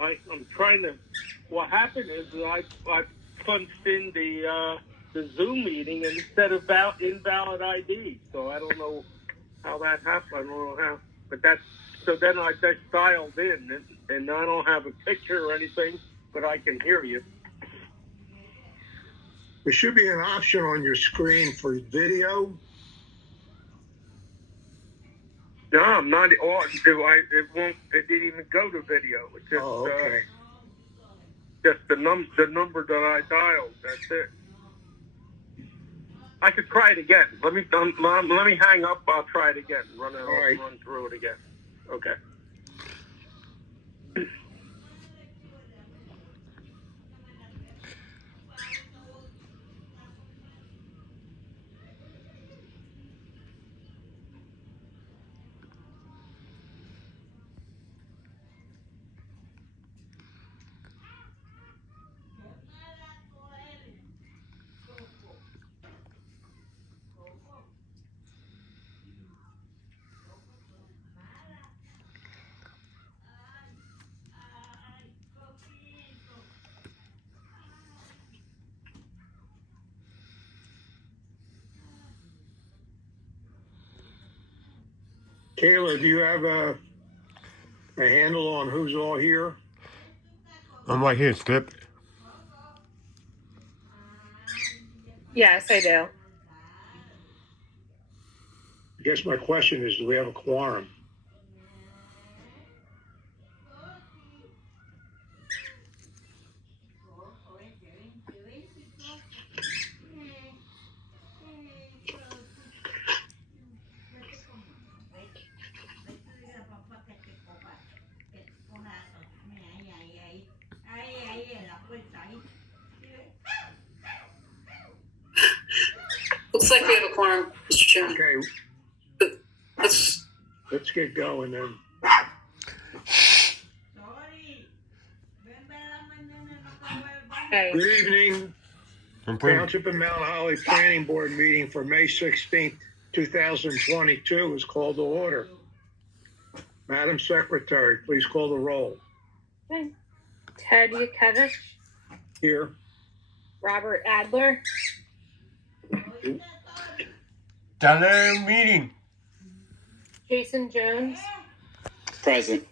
I'm trying to. What happened is that I punched in the Zoom meeting instead of invalid ID. So I don't know how that happened. I don't know how, but that's so. Then I just dialed in, and I don't have a picture or anything, but I can hear you. There should be an option on your screen for video. No, I'm not. It won't. It didn't even go to video. It's just okay. Just the number that I dialed. That's it. I could try it again. Let me hang up. I'll try it again. Run through it again. Okay. Kayla, do you have a handle on who's all here? I'm right here, Skip. Yes, I do. I guess my question is, do we have a quorum? Looks like we have a quorum, Mr. Chairman. Okay, Let's get going then. Okay. Good evening. Township and Mount Holly Planning Board meeting for May 16th, 2022 is called to order. Madam Secretary, please call the roll. Okay. Ted Yukevich. Here. Robert Adler. Down there in meeting. Jason Jones. Present.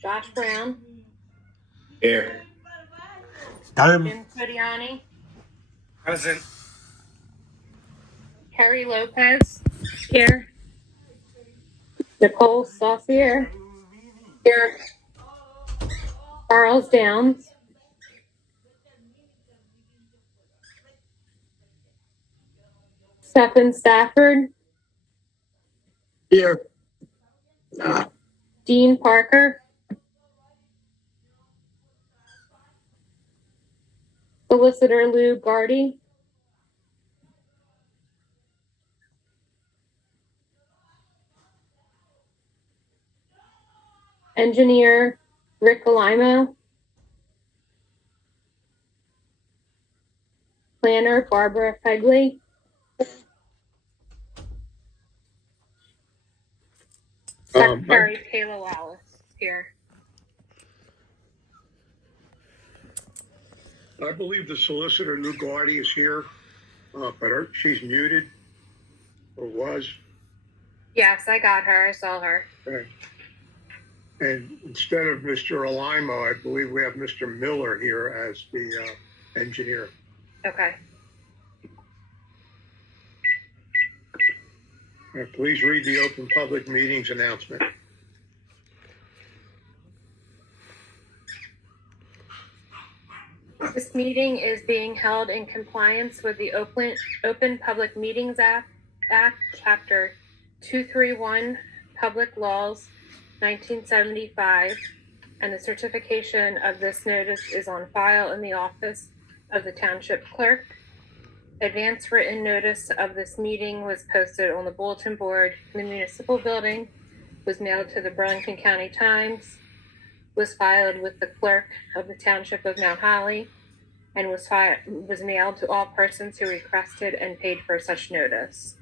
Josh Brown. Here. Jim Codiani. Present. Kerry Lopez. Here. Nicole Saucier. Here. Charles Downs. Stephen Stafford. Here. Dean Parker. Solicitor Lou Gardy. Engineer Rick Alimo. Planner Barbara Fegley. Secretary Kayla Wallace here. I believe the solicitor Lou Gardy is here, but she's muted or was. Yes, I got her. I saw her. Okay. And instead of Mr. Alimo, I believe we have Mr. Miller here as the engineer. Okay. Please read the open public meetings announcement. This meeting is being held in compliance with the Open Public Meetings Act, Chapter 231, Public Laws, 1975, and the certification of this notice is on file in the office of the Township Clerk. Advance written notice of this meeting was posted on the bulletin board in the municipal building, was mailed to the Burlington County Times, was filed with the clerk of the Township of Mount Holly, and was mailed to all persons who requested and paid for such notice.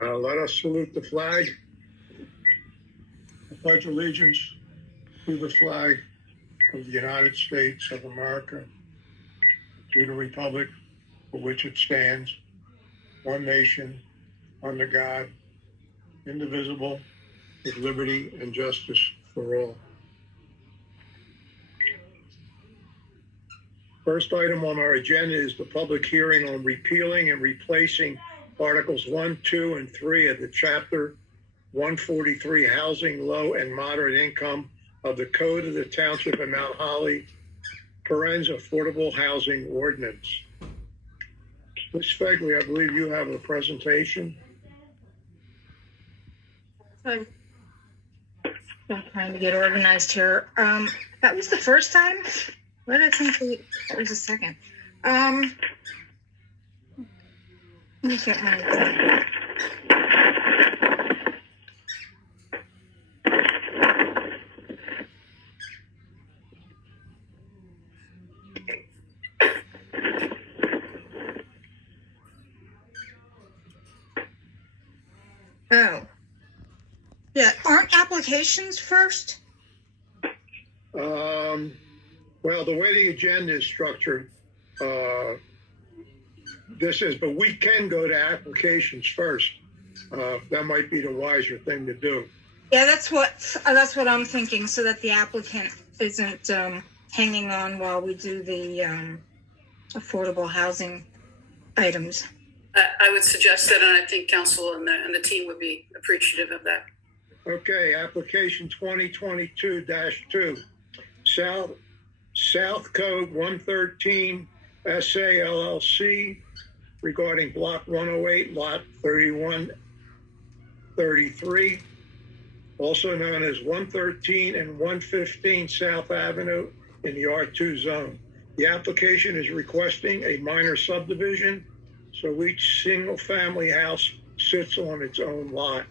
Let us salute the flag. pledge allegiance to the flag of the United States of America, to the republic for which it stands, one nation, under God, indivisible, with liberty and justice for all. First item on our agenda is the public hearing on repealing and replacing Articles 1, 2, and 3 of the Chapter 143 Housing Low and Moderate Income of the Code of the Township of Mount Holly, parens Affordable Housing Ordinance. Ms. Fegley, I believe you have a presentation. I'm trying to get organized here. That was the first time? What did I think that was the second? Let me get my... Oh. Yeah, aren't applications first? Well, the way the agenda is structured, but we can go to applications first. That might be the wiser thing to do. Yeah, that's what I'm thinking, so that the applicant isn't hanging on while we do the affordable housing items. I would suggest that, and I think council and the team would be appreciative of that. Okay, application 2022-2, South Code 113 SA LLC regarding Block 108, Lot 3133, also known as 113 and 115 South Avenue in the R2 zone. The application is requesting a minor subdivision, so each single-family house sits on its own lot.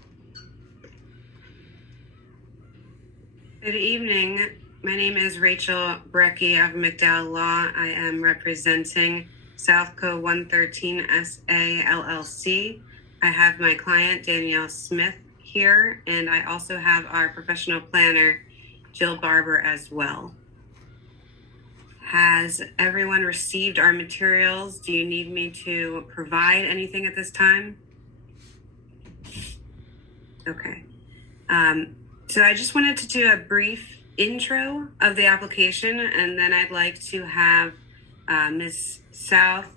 Good evening. My name is Rachel Brecky of McDowell Law. I am representing South Co 113 SA LLC. I have my client Danielle Smith here, and I also have our professional planner Jill Barber as well. Has everyone received our materials? Do you need me to provide anything at this time? Okay. So I just wanted to do a brief intro of the application, and then I'd like to have Ms. South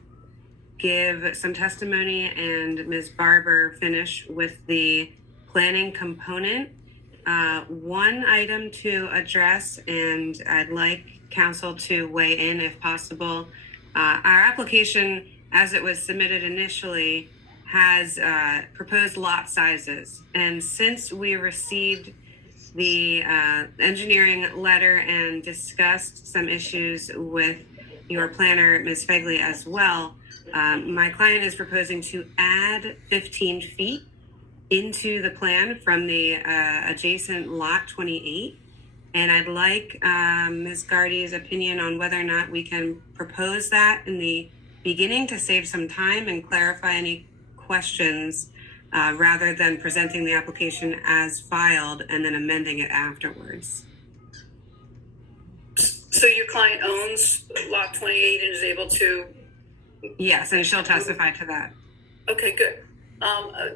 give some testimony and Ms. Barber finish with the planning component. One item to address, and I'd like council to weigh in if possible. Our application, as it was submitted initially, has proposed lot sizes. And since we received the engineering letter and discussed some issues with your planner, Ms. Fegley, as well, my client is proposing to add 15 feet into the plan from the adjacent lot 28. And I'd like Ms. Gardy's opinion on whether or not we can propose that in the beginning to save some time and clarify any questions rather than presenting the application as filed and then amending it afterwards. So your client owns lot 28 and is able to? Yes, and she'll testify to that. Okay, good.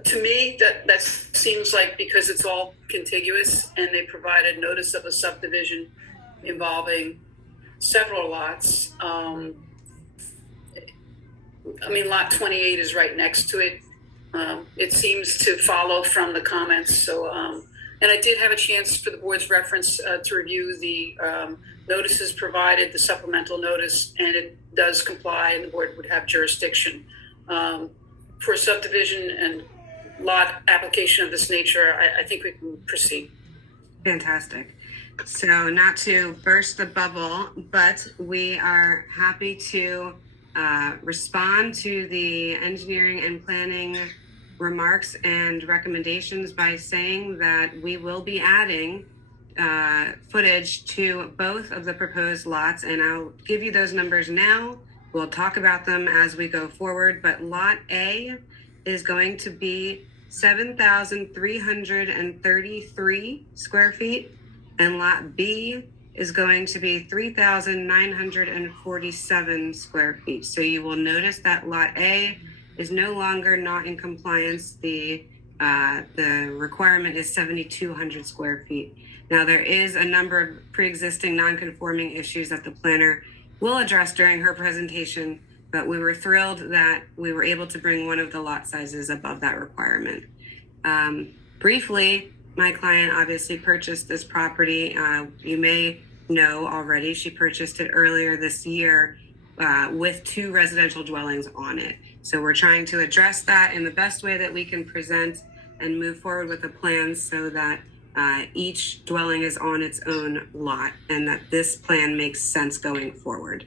To me, that seems like, because it's all contiguous and they provided notice of a subdivision involving several lots. I mean, lot 28 is right next to it. It seems to follow from the comments. So, and I did have a chance for the board's reference to review the notices provided, the supplemental notice, and it does comply, and the board would have jurisdiction. For subdivision and lot application of this nature, I think we can proceed. Fantastic. So not to burst the bubble, but we are happy to respond to the engineering and planning remarks and recommendations by saying that we will be adding footage to both of the proposed lots, and I'll give you those numbers now. We'll talk about them as we go forward, but Lot A is going to be 7,333 square feet, and lot B is going to be 3,947 square feet. So you will notice that lot A is no longer not in compliance. The requirement is 7,200 square feet. Now, there is a number of pre-existing non-conforming issues that the planner will address during her presentation, but we were thrilled that we were able to bring one of the lot sizes above that requirement. Briefly, my client obviously purchased this property. You may know already, she purchased it earlier this year with 2 residential dwellings on it. So we're trying to address that in the best way that we can present and move forward with a plan so that each dwelling is on its own lot and that this plan makes sense going forward.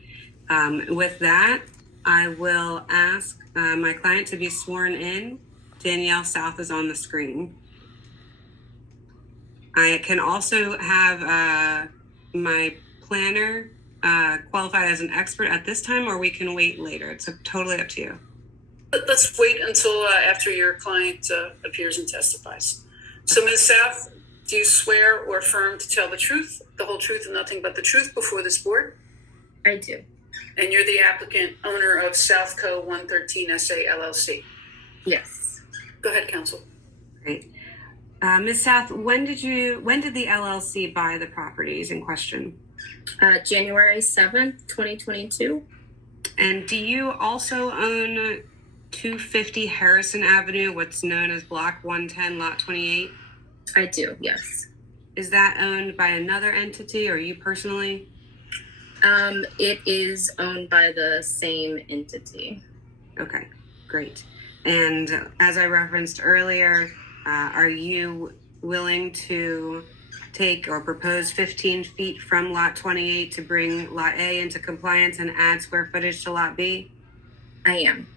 With that, I will ask my client to be sworn in. Danielle South is on the screen. I can also have my planner qualified as an expert at this time, or we can wait later. It's totally up to you. Let's wait until after your client appears and testifies. So, Ms. South, do you swear or affirm to tell the truth, the whole truth, and nothing but the truth before this board? I do. And you're the applicant, owner of Southco 113 SA LLC. Yes. Go ahead, counsel. Great. Ms. South, when did the LLC buy the properties in question? January 7th, 2022. And do you also own 250 Harrison Avenue, what's known as Block 110, Lot 28? I do, yes. Is that owned by another entity or you personally? It is owned by the same entity. Okay, great. And as I referenced earlier, are you willing to take or propose 15 feet from Lot 28 to bring Lot A into compliance and add square footage to Lot B? I am.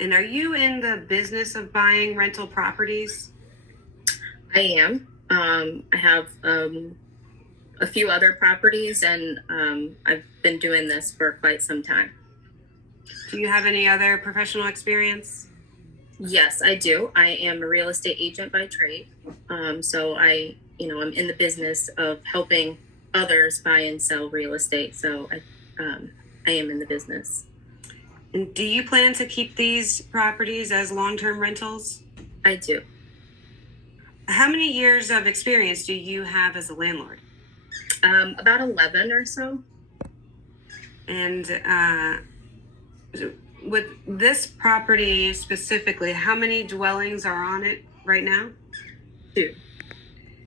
And are you in the business of buying rental properties? I am. I have a few other properties, and I've been doing this for quite some time. Do you have any other professional experience? Yes, I do. I am a real estate agent by trade. So I'm in the business of helping others buy and sell real estate. So I am in the business. And do you plan to keep these properties as long-term rentals? I do. How many years of experience do you have as a landlord? About 11 or so. And with this property specifically, how many dwellings are on it right now? 2.